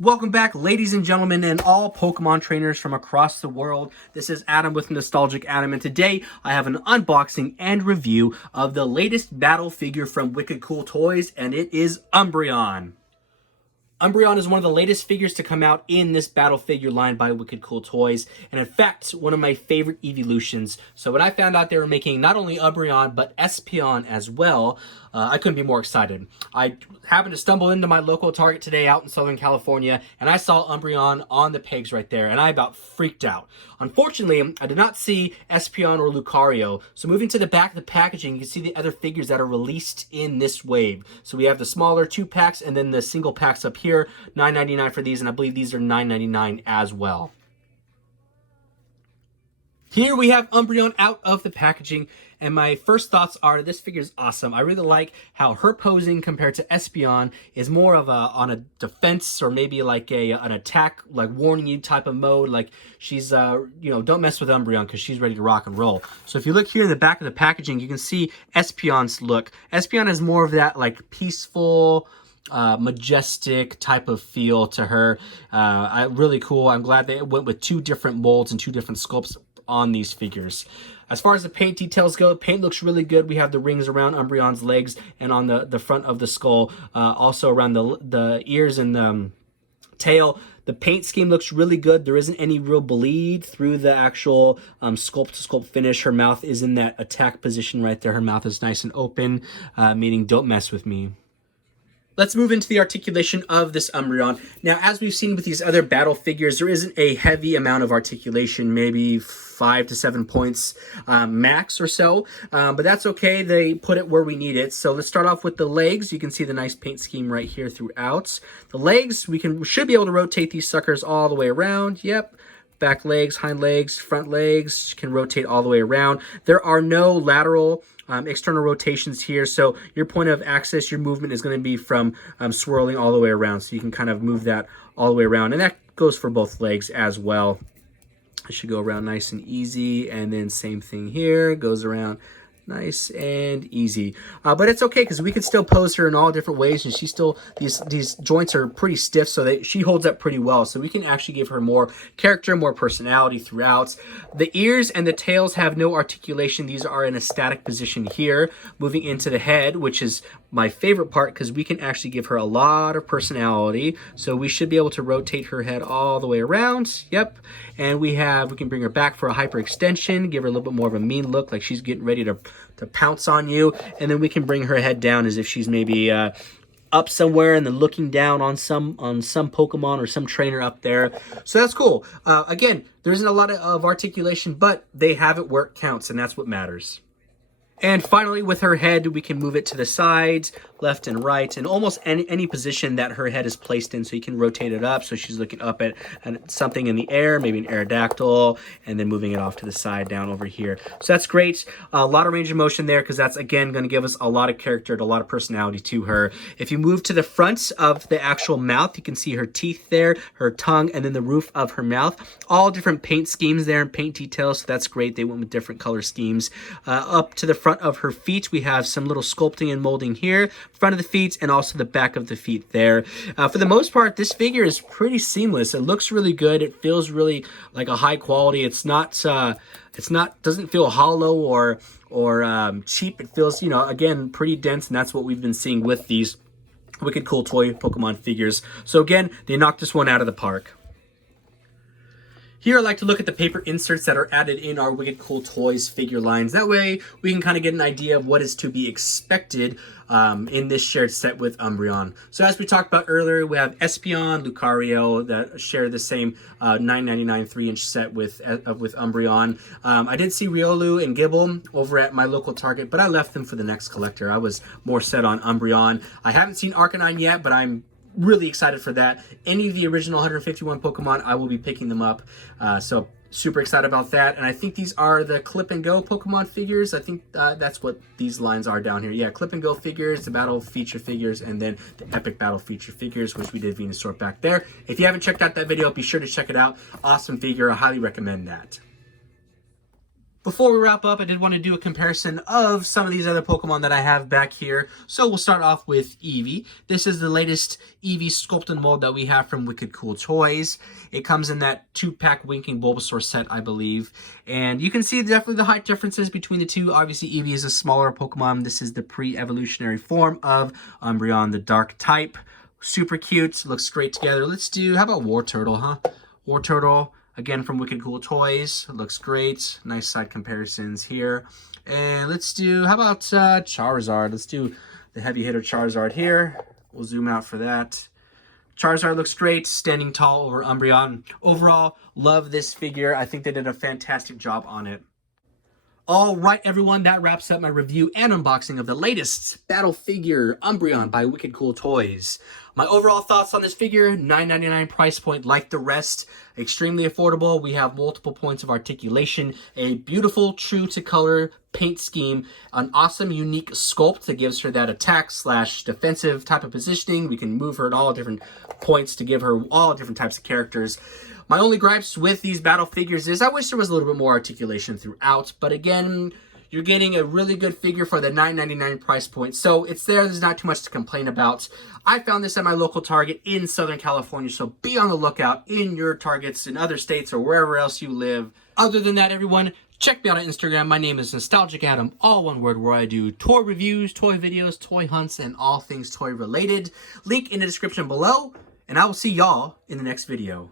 Welcome back, ladies and gentlemen, and all Pokemon trainers from across the world. This is Adam with Nostalgic Adam, and today I have an unboxing and review of the latest battle figure from Wicked Cool Toys, and it is Umbreon. Umbreon is one of the latest figures to come out in this battle figure line by Wicked Cool Toys, and in fact, one of my favorite evolutions. So when I found out they were making not only Umbreon, but Espeon as well, I couldn't be more excited. I happened to stumble into my local Target today out in Southern California, and I saw Umbreon on the pegs right there, and I about freaked out. Unfortunately, I did not see Espeon or Lucario, so moving to the back of the packaging, you can see the other figures that are released in this wave. So we have the smaller 2-packs, and then the single packs up here, $9.99 for these, and I believe these are $9.99 as well. Here we have Umbreon out of the packaging, and my first thoughts are this figure is awesome. I really like how her posing compared to Espeon is more of on a defense or maybe like an attack, like warning you type of mode. Like she's, don't mess with Umbreon because she's ready to rock and roll. So if you look here in the back of the packaging, you can see Espeon's look. Espeon has more of that like peaceful, majestic type of feel to her. Really cool. I'm glad they went with 2 different molds and 2 different sculpts on these figures. As far as the paint details go, paint looks really good. We have the rings around Umbreon's legs and on the front of the skull, also around the ears and the tail. The paint scheme looks really good. There isn't any real bleed through the actual sculpt to sculpt finish. Her mouth is in that attack position right there. Her mouth is nice and open, meaning don't mess with me. Let's move into the articulation of this Umbreon. Now, as we've seen with these other battle figures, there isn't a heavy amount of articulation, maybe 5 to 7 points max or so, but that's okay. They put it where we need it. So let's start off with the legs. You can see the nice paint scheme right here throughout. The legs, we should be able to rotate these suckers all the way around. Yep. Back legs, hind legs, front legs can rotate all the way around. There are no lateral external rotations here, so your point of access, your movement is going to be from swirling all the way around, so you can kind of move that all the way around, and that goes for both legs as well. It should go around nice and easy, and then same thing here, goes around nice and easy, but it's okay because we could still pose her in all different ways, and she's still these joints are pretty stiff, so she holds up pretty well. So we can actually give her more character, more personality throughout. The ears and the tails have no articulation. These are in a static position here. Moving into the head, which is my favorite part because we can actually give her a lot of personality. So we should be able to rotate her head all the way around. Yep. And we can bring her back for a hyperextension, give her a little bit more of a mean look, like she's getting ready to pounce on you. And then we can bring her head down as if she's maybe up somewhere and then looking down on some Pokemon or some trainer up there. So that's cool. Again, there isn't a lot of articulation, but they have it where it counts, and that's what matters. And finally, with her head, we can move it to the sides, left and right, and almost any position that her head is placed in. So you can rotate it up so she's looking up at something in the air, maybe an Aerodactyl, and then moving it off to the side down over here. So that's great. A lot of range of motion there because that's, again, going to give us a lot of character and a lot of personality to her. If you move to the front of the actual mouth, you can see her teeth there, her tongue, and then the roof of her mouth. All different paint schemes there and paint details, so that's great. They went with different color schemes. Up to the front of her feet, we have some little sculpting and molding here, front of the feet, and also the back of the feet there. For the most part, this figure is pretty seamless. It looks really good. It feels really like a high quality. It's not doesn't feel hollow or cheap. It feels, again, pretty dense, and that's what we've been seeing with these Wicked Cool Toy Pokemon figures. So again, they knocked this one out of the park. Here I like to look at the paper inserts that are added in our Wicked Cool Toys figure lines. That way we can kind of get an idea of what is to be expected in this shared set with Umbreon. So as we talked about earlier, we have Espeon, Lucario that share the same $9.99 3-inch set with Umbreon. I did see Riolu and Gibble over at my local Target, but I left them for the next collector. I was more set on Umbreon. I haven't seen Arcanine yet, but I'm really excited for that. Any of the original 151 Pokemon, I will be picking them up. So super excited about that. And I think these are the Clip and Go Pokemon figures. I think that's what these lines are down here. Yeah, Clip and Go figures, the Battle Feature figures, and then the Epic Battle Feature figures, which we did Venusaur back there. If you haven't checked out that video, be sure to check it out. Awesome figure. I highly recommend that. Before we wrap up, I did want to do a comparison of some of these other Pokemon that I have back here. So we'll start off with Eevee. This is the latest Eevee sculpt and mold that we have from Wicked Cool Toys. It comes in that 2-pack Winking Bulbasaur set, I believe. And you can see definitely the height differences between the two. Obviously, Eevee is a smaller Pokemon. This is the pre-evolutionary form of Umbreon, the dark type. Super cute. Looks great together. Let's do, how about War Turtle, huh? War Turtle. Again, from Wicked Cool Toys. Looks great. Nice side comparisons here. And let's do, how about Charizard? Let's do the heavy hitter Charizard here. We'll zoom out for that. Charizard looks great, standing tall over Umbreon. Overall, love this figure. I think they did a fantastic job on it. All right, everyone, that wraps up my review and unboxing of the latest Battle Figure Umbreon by Wicked Cool Toys. My overall thoughts on this figure, $9.99 price point like the rest, extremely affordable. We have multiple points of articulation, a beautiful true-to-color paint scheme, an awesome unique sculpt that gives her that attack/defensive type of positioning. We can move her at all different points to give her all different types of characters. My only gripes with these battle figures is I wish there was a little bit more articulation throughout, but again, you're getting a really good figure for the $9.99 price point, so it's there. There's not too much to complain about. I found this at my local Target in Southern California, so be on the lookout in your Targets in other states or wherever else you live. Other than that, everyone, check me out on Instagram. My name is Nostalgic Adam, all one word, where I do toy reviews, toy videos, toy hunts, and all things toy related. Link in the description below, and I will see y'all in the next video.